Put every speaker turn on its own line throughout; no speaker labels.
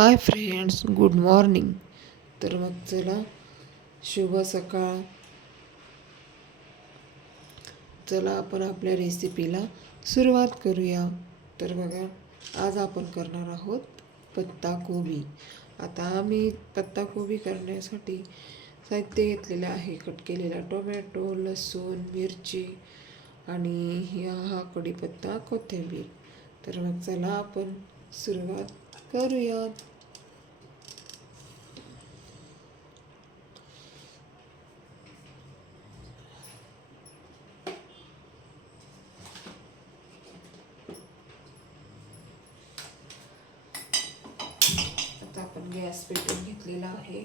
Hi friends good morning. तर मग चला शुभ सकाळ. चला आपण आपल्या रेसिपीला सुरुवात करूया. तर बघा आज आपण करणार आहोत पत्ता कोबी. आता आम्ही पत्ता कोबी करण्यासाठी साहित्य घेतलेले आहे. कट केलेला टोमॅटो लसूण मिरची आणि ह्या हा कढीपत्ता कोथिंबीर. तर मग चला आपण सुरुवात करूयात आता आपण गॅस पेटवून घेतलेला आहे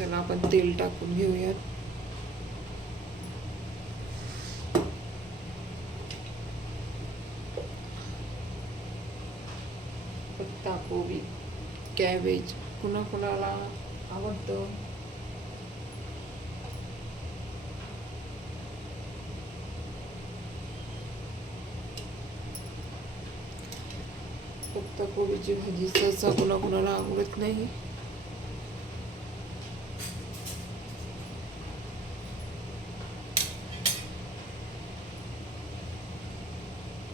चला आपण तेल टाकून घेऊयात. पत्ता कोबी कॅबेज कुणा कुणाला आवडतं? पत्ता कोबीची भाजी सहसा कुणा कुणाला आवडत नाही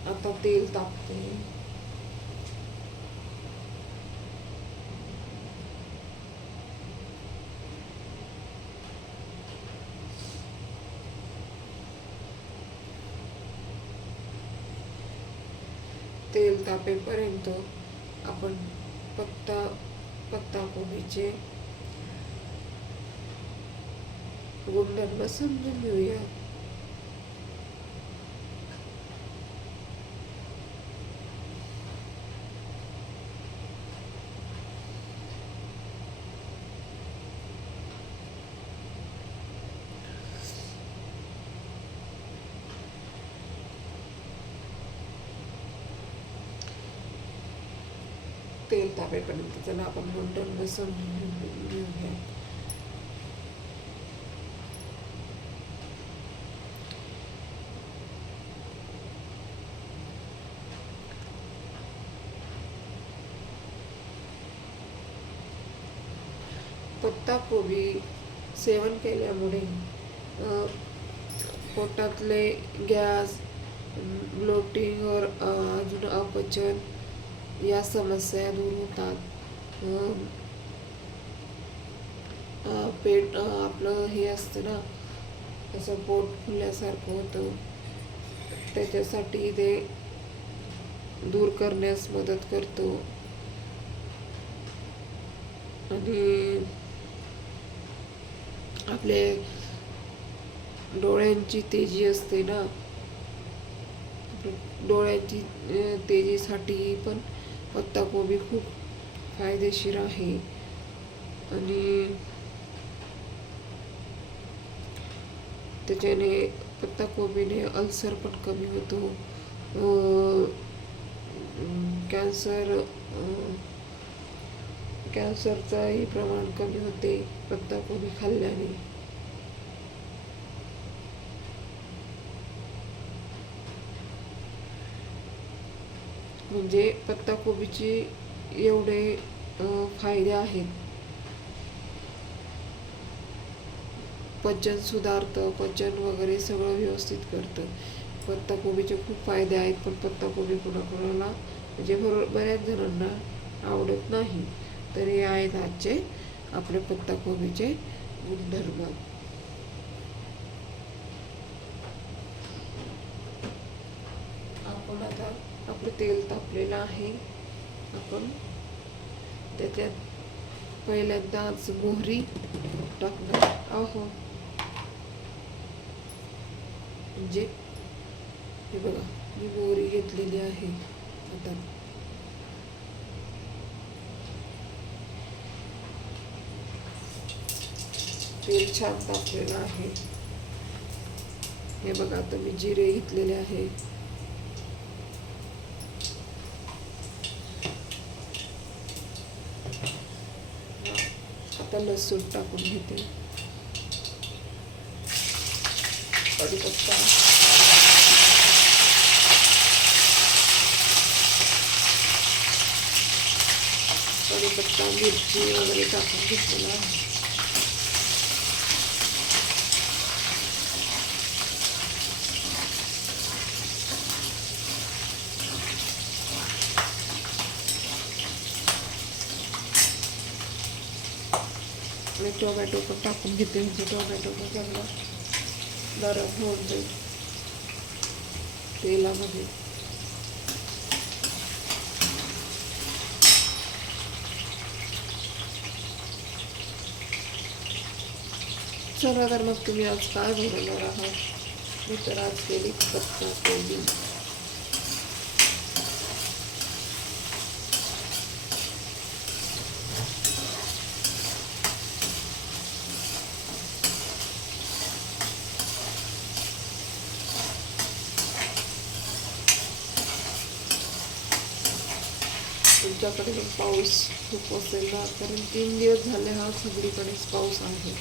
आता तेल तापते. तेल तापेपर्यंत आपण पत्ता पत्ता कोबीचे गुणधर्म समजून घेऊया तेल तापेपर्यंत त्याला आपण गुंडण बसून घेऊया पत्ता कोबी सेवन केल्यामुळे पोटातले गॅस ब्लोटिंग और अजून अपचन E या समस्या दूर होतात. पेट आपलं हे असतं ना असं पोट फुलल्यासारखं होतं. त्याच्यासाठी ते दूर करण्यास मदत करतो. आणि आपले डोळ्यांची तेजी असते ना. डोळ्यांची तेजीसाठी पण पत्ताकोबी खूप फायदेशीर आहे. आणि त्याच्याने पत्ताकोबीने अल्सर पण कमी होतो. कॅन्सर कॅन्सरचाही प्रमाण कमी होते पत्ताकोबी खाल्ल्याने. म्हणजे पत्ताकोबीचे एवढे फायदे आहेत. पचन सुधारतं पचन वगैरे सगळं व्यवस्थित करतं. पत्ताकोबीचे खूप फायदे आहेत पण पत्ताकोबी कोणाकोणाला म्हणजे बरो बऱ्याच जणांना आवडत नाही. तर हे आहेत आजचे आपले पत्ताकोबीचे गुणधर्म आपण आता तेल तापलेलं आहे. आपण त्याच्यात पहिल्यांदाच मोहरी टाकणार आहोत म्हणजे हे बघा मी मोहरी घेतलेली आहे. आता तेल छान तापलेलं आहे. हे बघा आता मी जिरे घेतलेले आहे. आता लसूण टाकून घेते. कढीपत्ता कढीपत्ता मिरची वगैरे टाकून घेतलेला टोमॅटो पण टाकून घेते म्हणजे टोमॅटो पण चांगला नरम होऊन जाईल. तेलामध्ये. चला तर मग तुम्ही आज काय बनवणार आहात? मी तर आज केली पत्ता कोबी. तुमच्याकडे पण पाऊस खूप असेल ना कारण तीन दिवस झाले हा सगळीकडेच पाऊस आहे.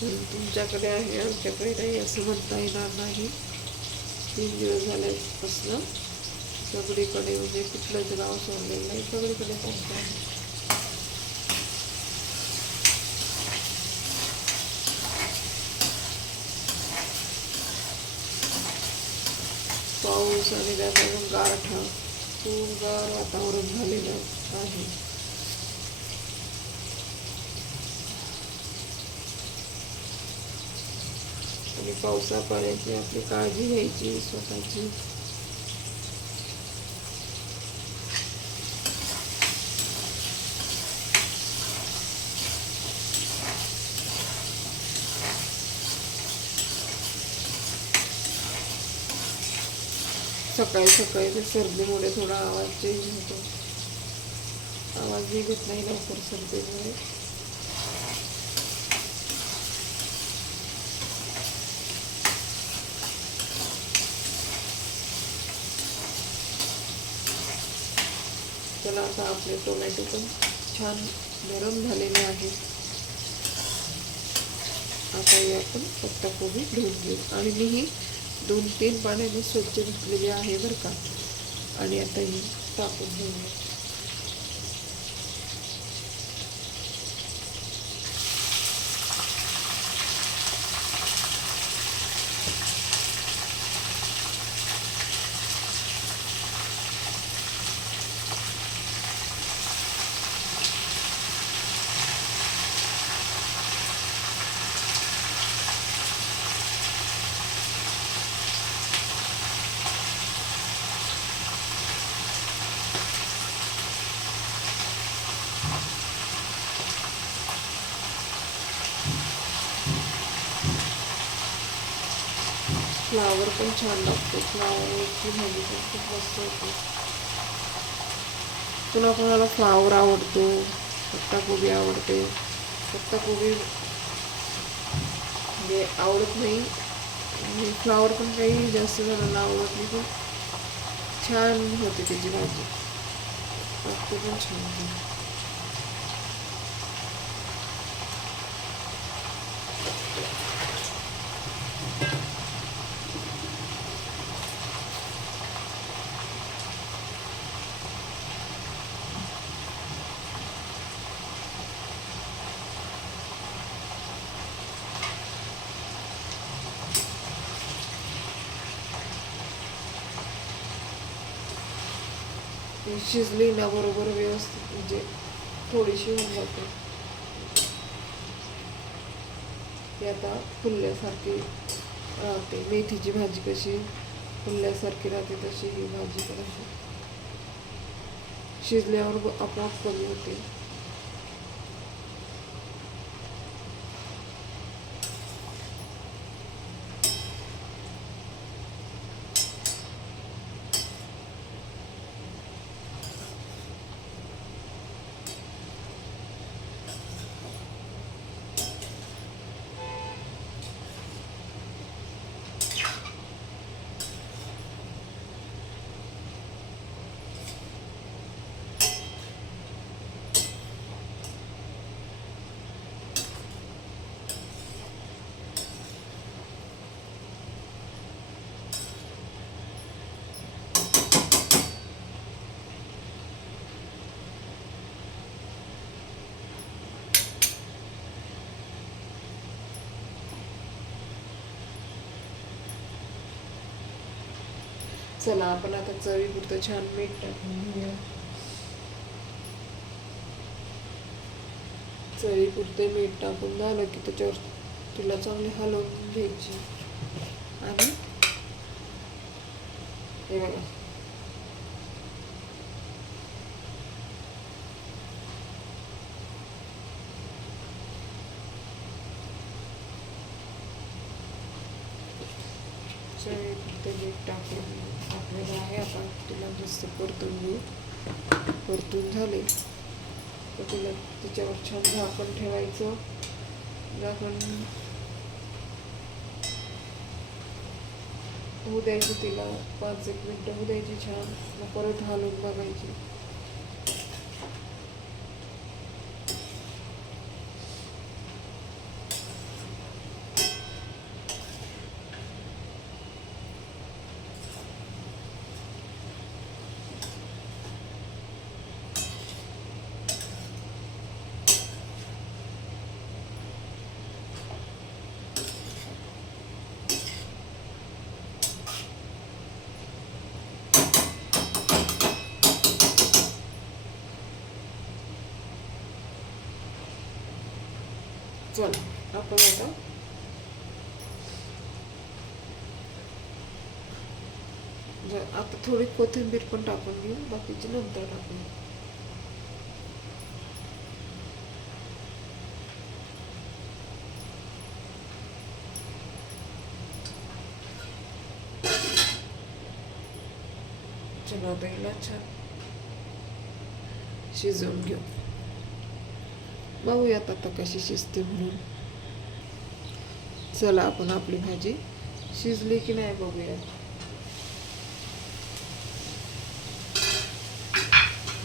तुमच्याकडे आहे आमच्याकडे नाही असं म्हणता येणार नाही. तीन दिवस झाल्यापासनं सगळीकडे म्हणजे कुठलंच गाव सोडलेलं नाही सगळीकडे पाऊस आहे. पाऊस आणि त्याचा गारठा खूप गार वातावरण झालेलं आहे. आणि पावसा पाण्याची आपली काळजी घ्यायची स्वतःची. सकाळी सकाळी ते सर्दीमुळे थोडा आवाज चेंज होतो. आवाज निघत नाही लवकर सर्दीमुळे. चला आता आपले टोमॅटो पण छान गरम झालेले आहे आता हे आपण पत्ताकोबी धुवून घेऊ. आणि मी ही दोन तीन पाण्याने स्वच्छ धुतलेली आहे बरं का. आणि आता ही टाकून घेऊया फ्लावर पण छान लागतो. फ्लावरची भाजी पण खूप मस्त होते. पुन्हा कोणाला फ्लावर आवडतो? पत्ताकोबी आवडते. पत्ताकोबी म्हणजे आवडत नाही. आणि फ्लावर पण काही जास्त जणांना आवडत नाही पण छान होते त्याची भाजी. पत्ते पण छान होते. ती शिजली ना बरोबर व्यवस्थित म्हणजे थोडीशी होऊन जाते. ती आता फुलल्यासारखी राहते. मेथीची भाजी कशी फुलल्यासारखी राहते तशी ही भाजी पण शिजल्यावर आपोआप कमी होते. चला आपण आता चवीपुरतं छान मीठ टाकून घेऊया. चवीपुरते मीठ टाकून झालं की त्याच्यावर तिला चांगली हलवून घ्यायची. आणि हे बघा. चवीपुरते मीठ टाकून. आपण तिला मस्त परतून घेऊ परतून झाले. तर तिला तिच्यावर छान झाकण ठेवायचं. झाकण होऊ द्यायची तिला पाच एक मिनटं होऊ द्यायची छान. मग परत हलवून बघायची. चला आपण आता आता थोडी कोथिंबीर पण टाकून घेऊ बाकीची नंतर टाकून चला आता हिला छान शिजवून घेऊ. बघूयात आता कशी शिजते म्हणून. चला आपण आपली भाजी शिजली की नाही बघूया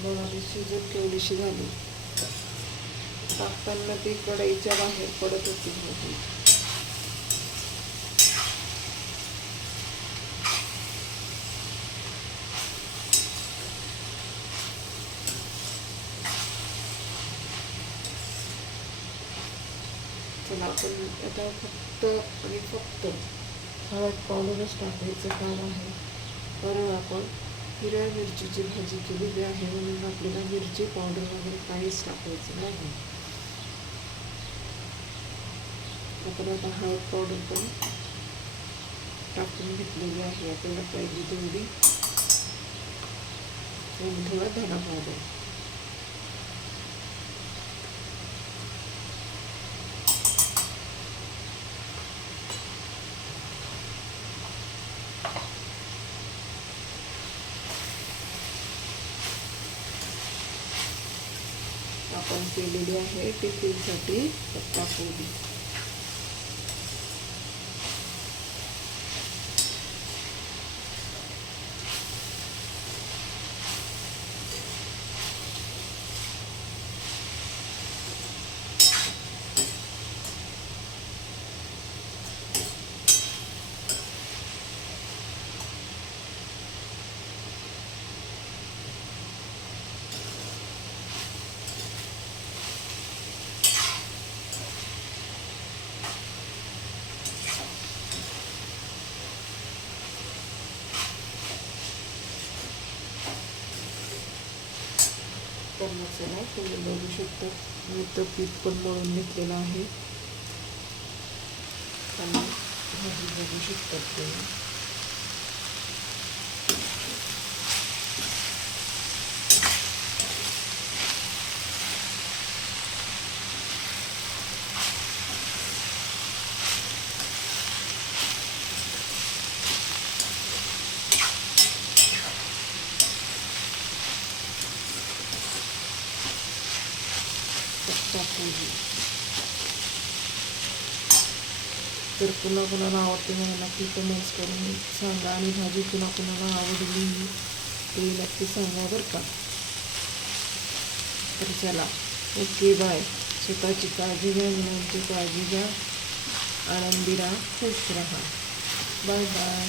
बघा शिजत केवढीशी झाली. टाकताना ती कढईच्या बाहेर पडत होती भाजी चला आपण आता फक्त आणि फक्त हळद पावडरच टाकायचं काम आहे. कारण आपण हिरव्या मिरचीची भाजी केलेली आहे म्हणून आपल्याला मिरची पावडर वगैरे काहीच टाकायचं नाही. आपण आता हळद पावडर पण टाकून घेतलेली आहे. आपल्याला पाहिजे तेवढी. आणि थोडा धना पावडर आपण केलेली आहे टिफिनसाठी पत्ता कोबी तर तुम्ही बघू शकता. मी तर पीठ पण मळून घेतलेलं आहे. आणि भाजी बघू शकतात तुम्ही पत्ता तर पुन्हा कुणाला आवडते मला नक्की कमेंट्स करून सांगा आणि भाजी पुन्हा कुणाला आवडली ते नक्की सांगा बरं का. तर चला. ओके बाय स्वतःची काळजी घ्या मुलांची काळजी घ्या. आनंदी राहा खुश राहा. Bye bye